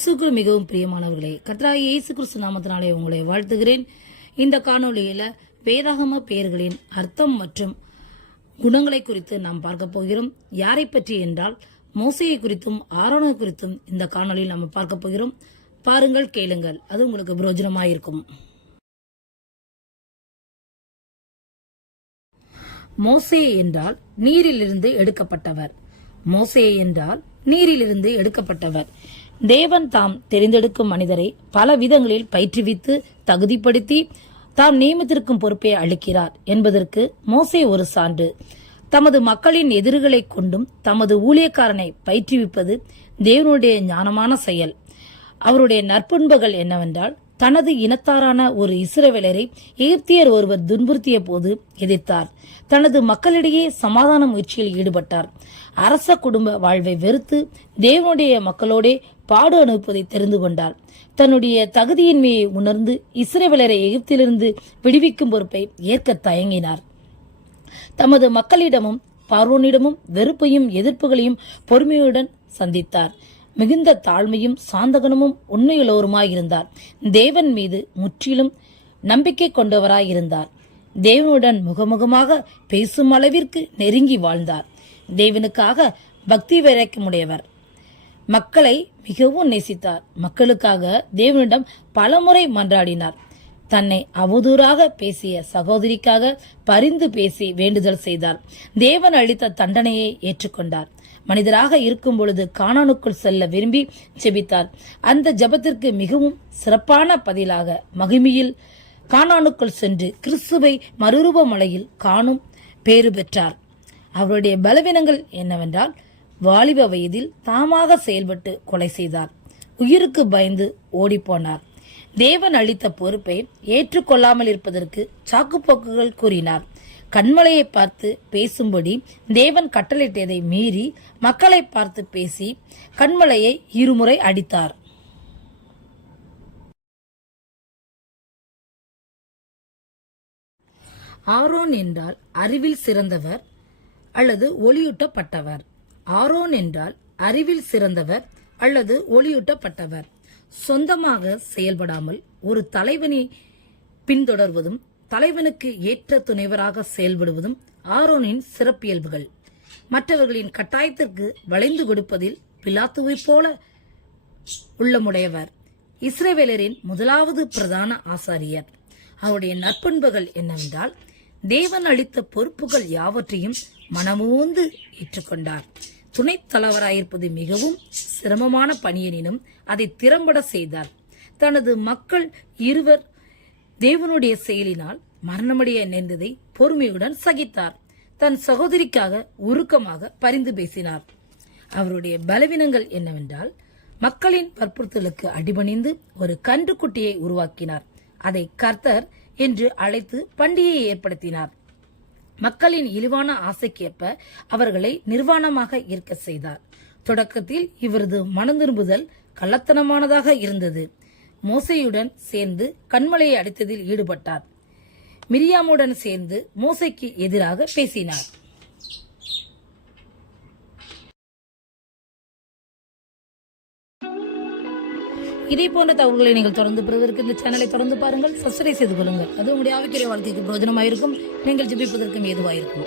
இயேசுக்கு மிகவும் பிரியமானவர்களே கர்த்தராகிய இயேசு கிறிஸ்து நாமத்தினாலே உங்களை வாழ்த்துகிறேன். இந்த காணொளியில வேதாகம பெயர்களின் அர்த்தம் மற்றும் குணங்களை குறித்து நாம் பார்க்க போகிறோம். யாரை பற்றி என்றால் மோசையை குறித்தும் ஆரோனை குறித்தும் இந்த காணொளியில் நாம் பார்க்க போகிறோம். பாருங்கள் கேளுங்கள். அது உங்களுக்கு பிரயோஜனமாயிருக்கும். மோசே என்றால் நீரிலிருந்து எடுக்கப்பட்டவர். மோசே என்றால் நீரிலிருந்து எடுக்கப்பட்டவர். தேவன் தாம் தெரிந்தெடுக்கும் மனிதரை பல விதங்களில் பயிற்றுவித்து தகுதிப்படுத்தி தாம் நியமித்திருக்கும் பொறுப்பை அளிக்கிறார் என்பதற்கு மோசே ஒரு சான்று. தமது மக்களின் எதிர்களை கொண்டும் தமது ஊழியக்காரனை பயிற்றுவிப்பது தேவனுடைய ஞானமான செயல். அவருடைய நற்பண்புகள் என்னவென்றால் தனது இனத்தாரான ஒரு இஸ்ரவேலரை எகிப்தியர் ஒருவர் துன்புறுத்திய போது எதிர்த்தார். தனது மக்களிடையே சமாதான முயற்சியில் ஈடுபட்டார். அரச குடும்ப வாழ்வை வெறுத்து தேவனுடைய மக்களோடே பாடு அனுப்புவதை தெரிந்து கொண்டார். தன்னுடைய தகுதியின்மையை உணர்ந்து இஸ்ரவேலரை எகிப்திலிருந்து விடுவிக்கும் பொறுப்பை ஏற்க தயங்கினார். தமது மக்களிடமும் பார்வோனிடமும் வெறுப்பையும் எதிர்ப்புகளையும் பொறுமையுடன் சந்தித்தார். மிகுந்த தாழ்மையும் சாந்தகனமும் உண்மையுள்ளவருமாயிருந்தார். தேவன் மீது முற்றிலும் நம்பிக்கை கொண்டவராயிருந்தார். தேவனுடன் முகமுகமாக பேசும் அளவிற்கு நெருங்கி வாழ்ந்தார். தேவனுக்காக பக்தி வைராக்கியமுடையவர் மக்களை மிகவும் நேசித்தார். மக்களுக்காக தேவனிடம் பலமுறை மன்றாடினார். தன்னை அவதூறாக பேசிய சகோதரிக்காக பரிந்து பேசி வேண்டுதல் செய்தார். தேவன் அளித்த தண்டனையை ஏற்றுக்கொண்டார். மனிதராக இருக்கும் பொழுது கானானுக்குள் செல்ல விரும்பி ஜெபித்தார். அந்த ஜெபத்திற்கு மிகவும் சிறப்பான பதிலாக மகிமையில் காணானுக்குள் சென்று கிறிஸ்துவை மறுரூப மலையில் காணும் பேறு பெற்றார். அவருடைய பலவீனங்கள் என்னவென்றால் வாலிப வயதில் தாமாக செயல்பட்டு கொலை செய்தார். உயிருக்கு பயந்து ஓடிப்போனார். தேவன் அளித்த பொறுப்பை ஏற்றுக்கொள்ளாமல் இருப்பதற்கு சாக்குப்போக்குகள் கூறினார். கண்மலையை பார்த்து பேசும்படி தேவன் கட்டளையிட்டதை மீறி மக்களை பார்த்து பேசி கண்மலையை இருமுறை அடித்தார். ஆரோன் என்றால் அறிவில் சிறந்தவர் அல்லது ஒளியூட்டப்பட்டவர். ஆரோன் என்றால் அறிவில் சிறந்தவர் அல்லது ஒளியூட்டப்பட்டவர். சொந்தமாக செயல்படாமல் ஒரு தலைவனை பின்தொடர்வதும் தலைவனுக்கு ஏற்ற துணைவராக செயல்படுவதும் ஆரோனின் சிறப்பியல்புகள். மற்றவர்களின் கட்டாயத்திற்கு வளைந்து கொடுப்பதில் பிலாத்துவைப் போல உள்ளமுடையவர். இஸ்ரேவேலரின் முதலாவது பிரதான ஆசாரியர். அவருடைய நற்பண்புகள் என்னவென்றால் தேவன் அளித்த பொறுப்புகள் யாவற்றையும் மனமூந்து ஏற்றுக்கொண்டார். துணைத் தலைவராயிருப்பது மிகவும் சிரமமான பணியெனினும் அதை திறம்பட செய்தார். தனது மக்கள் இருவர் தேவனுடைய செயலினால் மரணமடைய நேர்ந்ததை பொறுமையுடன் சகித்தார். தன் சகோதரிக்காக உருக்கமாக பரிந்து பேசினார். அவருடைய பலவீனங்கள் என்னவென்றால் மக்களின் வற்புறுத்தலுக்கு அடிபணிந்து ஒரு கன்றுக்குட்டியை உருவாக்கினார். அதை கர்த்தர் என்று அழைத்து பண்டிகையை ஏற்படுத்தினார். மக்களின் இழிவான ஆசைக்கேற்ப அவர்களை நிர்வாணமாக இருக்க செய்தார். தொடக்கத்தில் இவரது மனந்திரும்புதல் கள்ளத்தனமானதாக இருந்தது. மோசையுடன் சேர்ந்து கண்மலையை அடித்ததில் ஈடுபட்டார். மிரியாமுடன் சேர்ந்து மோசைக்கு எதிராக பேசினார். இதே போன்ற தகவல்களை நீங்கள் தொடர்ந்து பெறுவதற்கு இந்த சேனலை தொடர்ந்து பாருங்கள். சப்ஸ்கிரைப் செய்து கொள்ளுங்கள். அது உங்களுடைய ஆவிக்கிற வாழ்க்கைக்கு பிரயோஜனமாயிருக்கும் நீங்கள் ஜெபிப்பதற்கும் ஏதுவாயிருக்கும்.